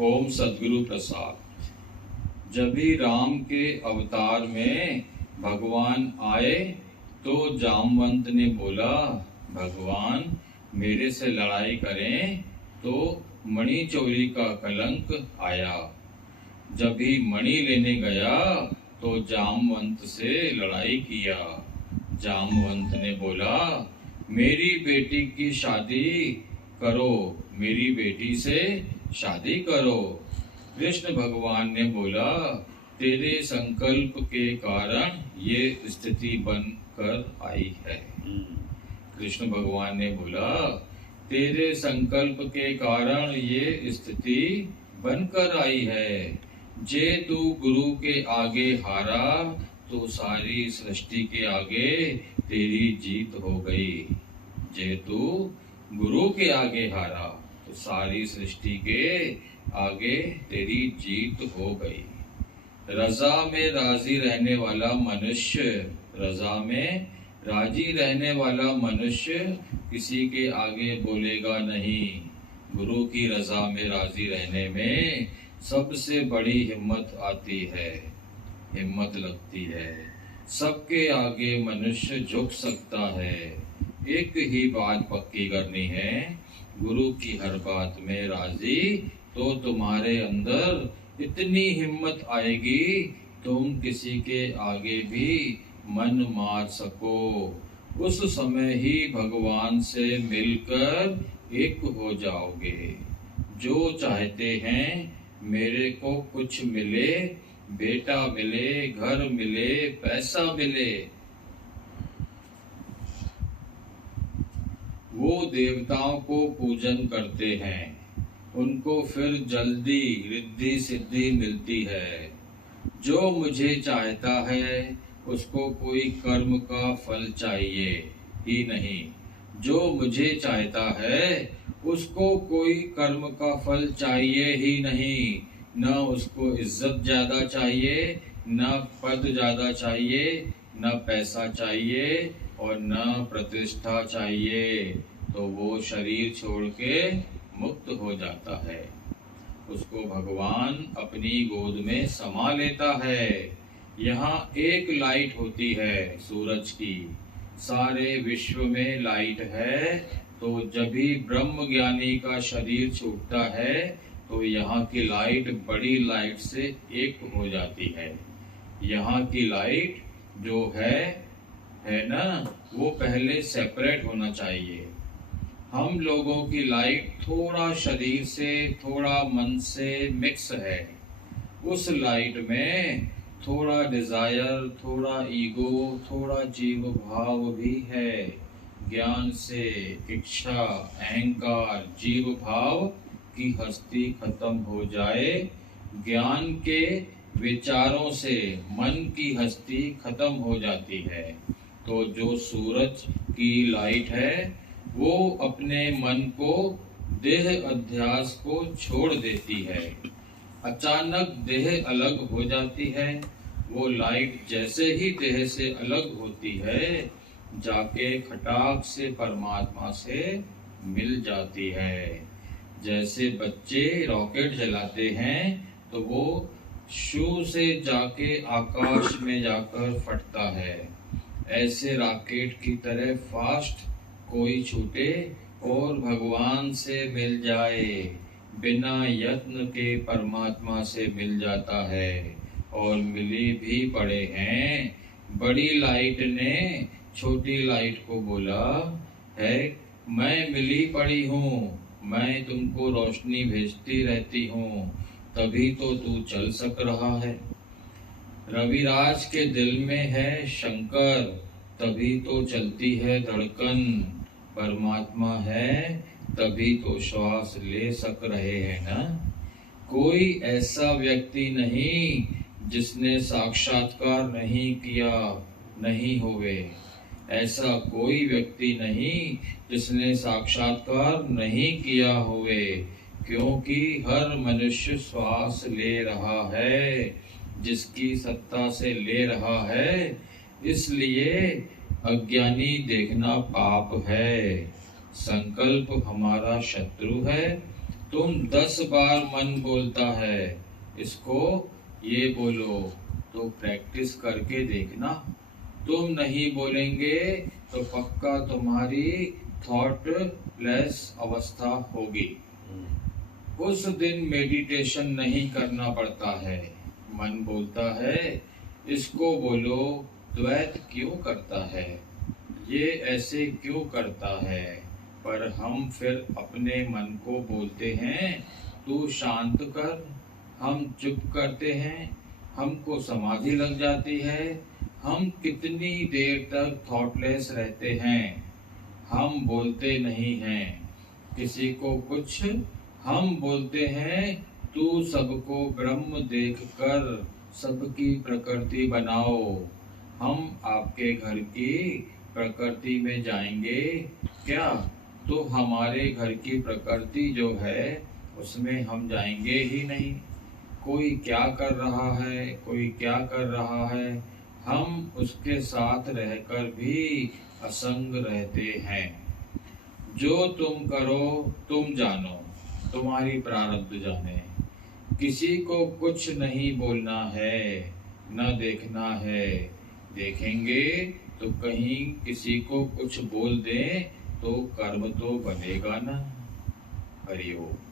ओम सद्गुरु प्रसाद। जब भी राम के अवतार में भगवान आए तो जामवंत ने बोला, भगवान मेरे से लड़ाई करें तो मणि चोरी का कलंक आया। जब भी मणि लेने गया तो जामवंत से लड़ाई किया। जामवंत ने बोला, मेरी बेटी की शादी करो, मेरी बेटी से शादी करो। कृष्ण भगवान ने बोला, तेरे संकल्प के कारण ये स्थिति बनकर आई है। कृष्ण भगवान ने बोला, तेरे संकल्प के कारण ये स्थिति बनकर आई है। जे तू गुरु के आगे हारा तो सारी सृष्टि के आगे तेरी जीत हो गई। जे तू गुरु के आगे हारा तो सारी सृष्टि के आगे तेरी जीत हो गई। रजा में राजी रहने वाला मनुष्य, रजा में राजी रहने वाला मनुष्य किसी के आगे बोलेगा नहीं। गुरु की रजा में राजी रहने में सबसे बड़ी हिम्मत आती है, हिम्मत लगती है। सबके आगे मनुष्य झुक सकता है। एक ही बात पक्की करनी है, गुरु की हर बात में राजी तो तुम्हारे अंदर इतनी हिम्मत आएगी तुम किसी के आगे भी मन मार सको। उस समय ही भगवान से मिलकर एक हो जाओगे। जो चाहते हैं मेरे को कुछ मिले, बेटा मिले, घर मिले, पैसा मिले, वो देवताओं को पूजन करते हैं, उनको फिर जल्दी रिद्धि सिद्धि मिलती है। जो मुझे चाहता है उसको कोई कर्म का फल चाहिए ही नहीं। जो मुझे चाहता है उसको कोई कर्म का फल चाहिए ही नहीं। न उसको इज्जत ज्यादा चाहिए, न पद ज्यादा चाहिए, न पैसा चाहिए और न प्रतिष्ठा चाहिए। तो वो शरीर छोड़ के मुक्त हो जाता है। उसको भगवान अपनी गोद में समा लेता है। यहाँ एक लाइट होती है सूरज की, सारे विश्व में लाइट है। तो जब भी ब्रह्म ज्ञानी का शरीर छूटता है तो यहाँ की लाइट बड़ी लाइट से एक हो जाती है। यहाँ की लाइट जो है ना, वो पहले सेपरेट होना चाहिए। हम लोगों की लाइट थोड़ा शरीर से, थोड़ा मन से मिक्स है। उस लाइट में थोड़ा डिजायर, थोड़ा ईगो, थोड़ा जीव भाव भी है। ज्ञान से इच्छा, अहंकार, जीव भाव की हस्ती खत्म हो जाए। ज्ञान के विचारों से मन की हस्ती खत्म हो जाती है। तो जो सूरज की लाइट है वो अपने मन को, देह अध्यास को छोड़ देती है। अचानक देह अलग हो जाती है। वो लाइट जैसे ही देह से अलग होती है जाके खटाक से परमात्मा से मिल जाती है। जैसे बच्चे रॉकेट जलाते हैं तो वो शू से जाके आकाश में जाकर फटता है। ऐसे रॉकेट की तरह फास्ट कोई छूटे और भगवान से मिल जाए, बिना यत्न के परमात्मा से मिल जाता है। और मिली भी पड़े हैं। बड़ी लाइट ने छोटी लाइट को बोला है, मैं मिली पड़ी हूँ, मैं तुमको रोशनी भेजती रहती हूँ, तभी तो तू चल सक रहा है। रविराज के दिल में है शंकर, तभी तो चलती है धड़कन। परमात्मा है तभी तो श्वास ले सक रहे हैं ना। कोई ऐसा व्यक्ति नहीं जिसने साक्षात्कार नहीं किया नहीं होवे। ऐसा कोई व्यक्ति नहीं जिसने साक्षात्कार नहीं किया होवे। क्योंकि हर मनुष्य श्वास ले रहा है, जिसकी सत्ता से ले रहा है। इसलिए अज्ञानी देखना पाप है। संकल्प हमारा शत्रु है, तुम 10 बार मन बोलता है, इसको ये बोलो, तो प्रैक्टिस करके देखना। तुम नहीं बोलेंगे तो पक्का तुम्हारी थॉटलेस अवस्था होगी। उस दिन मेडिटेशन नहीं करना पड़ता है। मन बोलता है, इसको बोलो, द्वैत क्यों करता है, ये ऐसे क्यों करता है, पर हम फिर अपने मन को बोलते हैं, तू शांत कर। हम चुप करते हैं, हमको समाधि लग जाती है। हम कितनी देर तक थॉटलेस रहते हैं, हम बोलते नहीं हैं किसी को कुछ। हम बोलते हैं, तू सबको ब्रह्म देख कर सबकी प्रकृति बनाओ। हम आपके घर की प्रकृति में जाएंगे क्या, तो हमारे घर की प्रकृति जो है उसमें हम जाएंगे ही नहीं। कोई क्या कर रहा है, कोई क्या कर रहा है, हम उसके साथ रहकर भी असंग रहते हैं। जो तुम करो तुम जानो, तुम्हारी प्रारब्ध जाने। किसी को कुछ नहीं बोलना है, न देखना है। देखेंगे तो कहीं किसी को कुछ बोल दें तो कर्म तो बनेगा ना। हरि ओम।